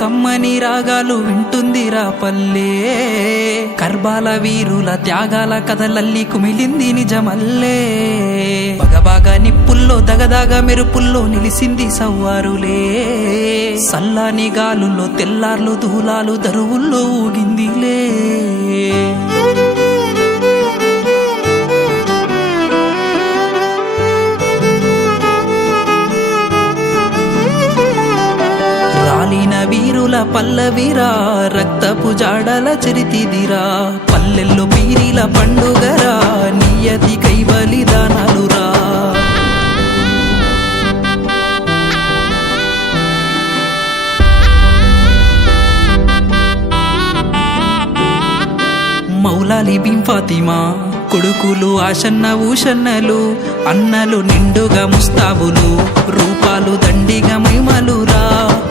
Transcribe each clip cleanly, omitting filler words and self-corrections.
కమ్మని రాగాలు వింటుందిరా పల్లె. కర్బాల వీరుల త్యాగాల కథలల్లి కుమిలింది నిజమల్లే. బగబాగా నిప్పుల్లో దగదాగా మెరుపుల్లో నిలిసింది సవ్వారులే. సల్లాని గాలుల్లో తెల్లార్లు దూలాలు దరువుల్లో ఊగిందిలే. రాలిన వీరుల పల్లవిరా, రక్తపు జాడల చరితిదిరా. పల్లెల్లో పీరిల పండుగరా, నియతి కైబలిదానాలురా. మౌలాలి బిన్ ఫాతిమా కొడుకులు ఆషన్న ఊషన్నలు, అన్నలు నిండుగా ముస్తాబులు, రూపాలు దండిగా మైమలురా.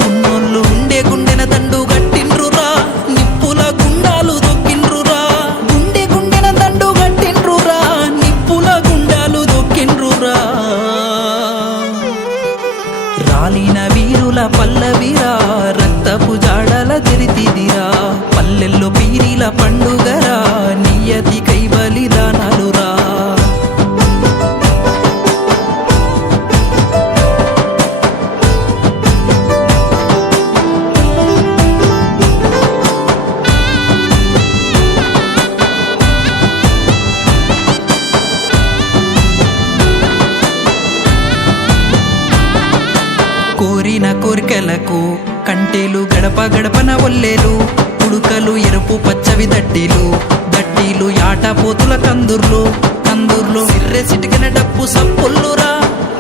ఉన్నోళ్ళు ఉండే గుండెన దండు గట్టిండ్రురా, నిప్పుల గుండాలు దొక్కిండ్రురా. గుండె గుండెన దండు గట్టిండ్రురా, నిప్పుల గుండాలు దొక్కిండ్రురా. రాలిన వీరుల పల్లవిరా, రక్తపు జాడల చరితిదిరా. పల్లెల్లో పీరిల పండుగరా, నియతి కైబలిదానాలురా. కోరిన కోరికలకు కంటేలు గడప గడపన ఒల్లేలు, ఉడుకలు ఎరుపు పచ్చవి దట్టీలు, దట్టీలు యాటపోతుల కందుర్లు, కందుర్లు సిర్రె సిటికిన డప్పు సప్పుల్లురా.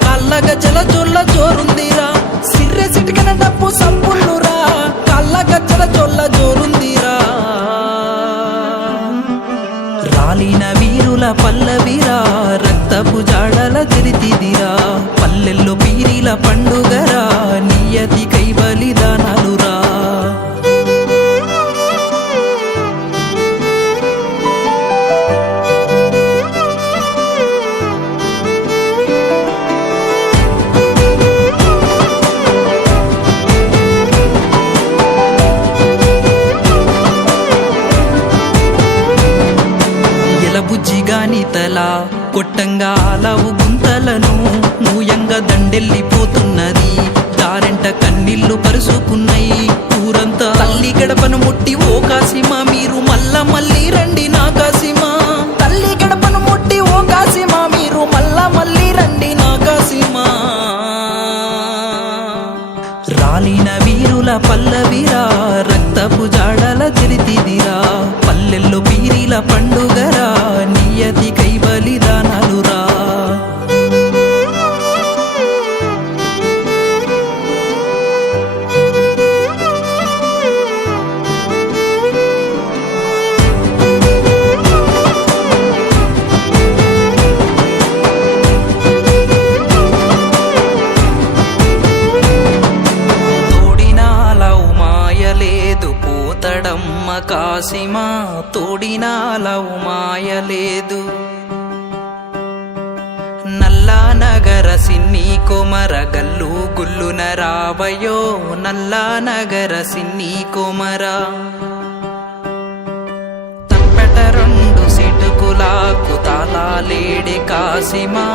కాళ్ళ గజ్జల జోళ్ళ జోరుందిరా, సిర్రె సిటికిన డప్పు సప్పుల్లురా. కాళ్ళ గజ్జల జోళ్ళ జోరుందిరా. రాలిన వీరుల పల్లవిరా, రక్తపు జాడల చరితిదిరా. పల్లెల్లో పీరిల పండుగరా, నియతి కైబలిదానాలురా. బుజ్జిగాని తల కొట్టంగా ఆలవు గుంతలను, మూయంగా దండెల్లిపోతున్నది. దారెంట కన్నీళ్లు పరుసుకున్నాయి ఊరంతా. తల్లి గడపను ముట్టి ఓ కాసిమా, మీరు మళ్ళా మళ్ళీ రండి నా కాసిమా. తల్లి గడపను ముట్టి ఓ కాసిమా, మీరు మళ్ళా మళ్ళీ రండి నా కాసిమా. రాలిన వీరుల పల్లవిరా, రక్తపు జాడల చరితిదిరా. పల్లెల్లో పీరిల పండుగరా, నియతి కైబలిదానాలురా. కాసిమా తోడినాలవు మాయలేదు. నల్లా నగర సిన్ని కొమర గల్లు గుల్లున రావయో, నల్లా నగర సిన్ని కొమర. తప్పెట రెండు సిటుకులాకు తాళాలేడే కాసిమా,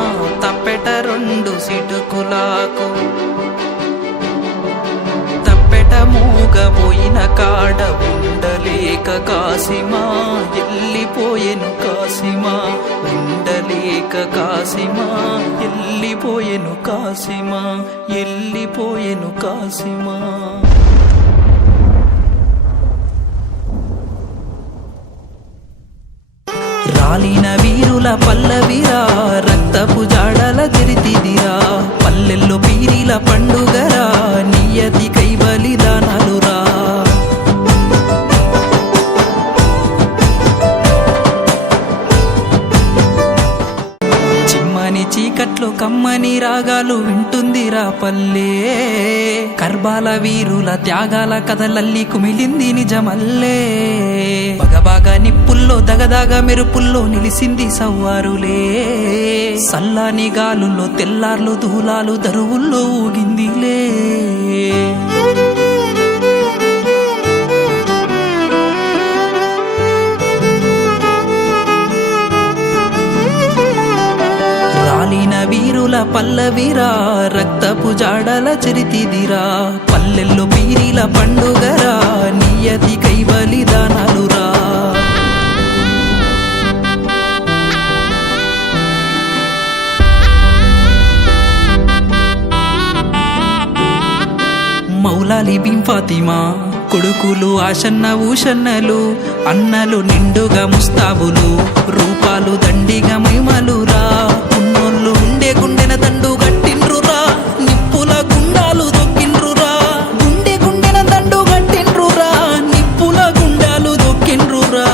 తప్పెట రెండు సిటుకులాకు. మూగబోయిన కాడ ఉండలేక కాసిమా, ఎల్లిపోయెను కాసిమా. ఉండలేక కాసిమా, ఎల్లిపోయెను కాసిమా, ఎల్లిపోయెను కాసిమా. రాలిన వీరుల పల్లవిరా, రక్తపు జాడల చరితిదిరా. పల్లెల్లో పీరిల పండుగరా, నియతి కైబలిదానాలురా. చిమ్మని చీకట్లో కమ్మని రాగాలు వింటుందిరా పల్లె. కర్బాల వీరుల త్యాగాల కథలల్లి కుమిలింది నిజమల్లే. బగబాగా నిప్పుల్లో దగదాగా మెరుపుల్లో నిలిసింది సవ్వారులే. సల్లాని గాలుల్లో తెల్లార్లు దూలాలు దరువుల్లో ఊగిందిలే. వీరుల పల్లవిరా రక్తపు జాడల చరితిదిరా పల్లెల్లో పీరీల పండుగరా నియతి కై బలిదానాలురా మౌలాలి బిన్ ఫాతిమా కొడుకులు ఆషన్న ఊషన్నలు అన్నలు నిండుగా ముస్తాబులు రూపాలు దండిగా మైమలురా ఉన్నోళ్ళు ఉండే గుండెన దండు గట్టిండ్రురా నిప్పుల గుండాలు దొక్కిండ్రురా గుండె గుండెన దండు గట్టిండ్రురా నిప్పుల గుండాలు దొక్కిండ్రురా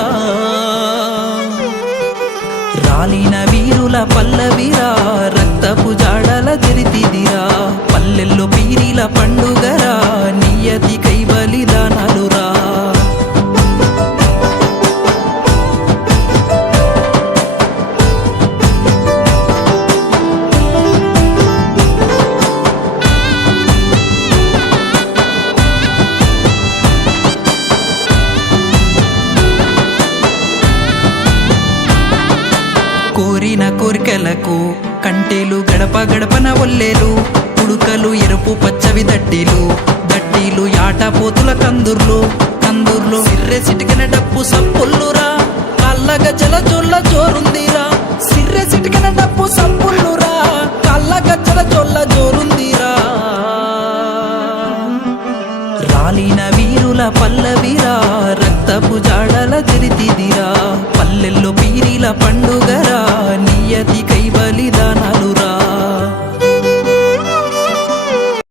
రాలిన వీరుల పల్లవిరా రక్తపు జాడల చరితిదిరా పల్లెల్లో పీరీల పండుగరా నియతి కై బలిదానాలురా కోరిన కోరికలకు కంటేలు గడప గడపన ఒల్లేలు ఉడుకలు ఎరుపు పచ్చవి దట్టీలు యాట పోతుల కందుర్లు సిర్రె సిటికిన డప్పు సప్పుల్లురా కాళ్ళ గజ్జల జోళ్ళ జోరుందిరా సిర్రె సిటికిన డప్పు సప్పుల్లురా కాళ్ళ గజ్జల జోళ్ళ జోరుందిరా రాలిన వీరుల పల్లవిరా రక్తపు జాడల చరితిదిరా పల్లెల్లో పీరీల పండుగ